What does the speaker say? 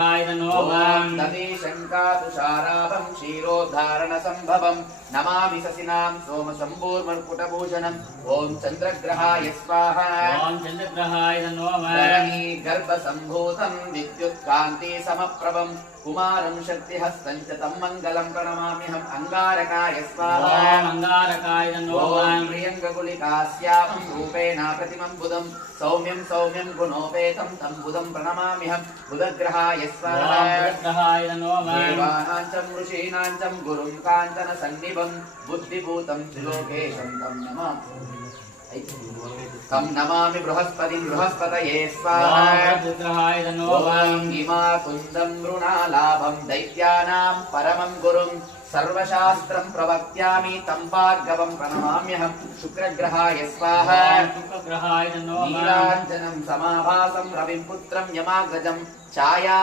नदी शङ्कातुषाराभं क्षीरोद्धारणसम्भवं नमामि शशिनां सोमशम्भूर्मर्कुटभूषणम् ॐ चन्द्रग्रहाय स्वाहा ॐ चन्द्रग्रहाय नमः धरणी गर्भसम्भूतं विद्युत्कान्तिसमप्रभं कुमारं शक्तिहस्तं च तं मङ्गलं प्रणमाम्यहम् अंगारकाय स्वाहा ॐ अंगारकाय नमः ॐ प्रियङ्गकुलिकास्यामं रूपेण प्रतिमं बुधं सौम्यं सौम्यं गुणोपेतं तं बुधं प्रणमाम्यहम् बुधग्रहाय स्वाहा बुधग्रहाय नमः देवानां च ऋषीणां च गुरुं काञ्चन सन्निभं बुद्धिभूतं त्रिलोकेशं तं नमामि बृहस्पतिं बृहस्पतये स्वाहा बुधग्रहाय नमः ॐ इमाकुन्दं मृणालाभं दैत्यानां परमं गुरुं सर्वशास्त्रं प्रवक्ष्यामि तं भार्गवं प्रणमाम्यहं शुक्रग्रहाय स्वाहा शुक्रग्रहाय नमः नीलाञ्जनं समाभासं रविं पुत्रं यमाग्रजं छाया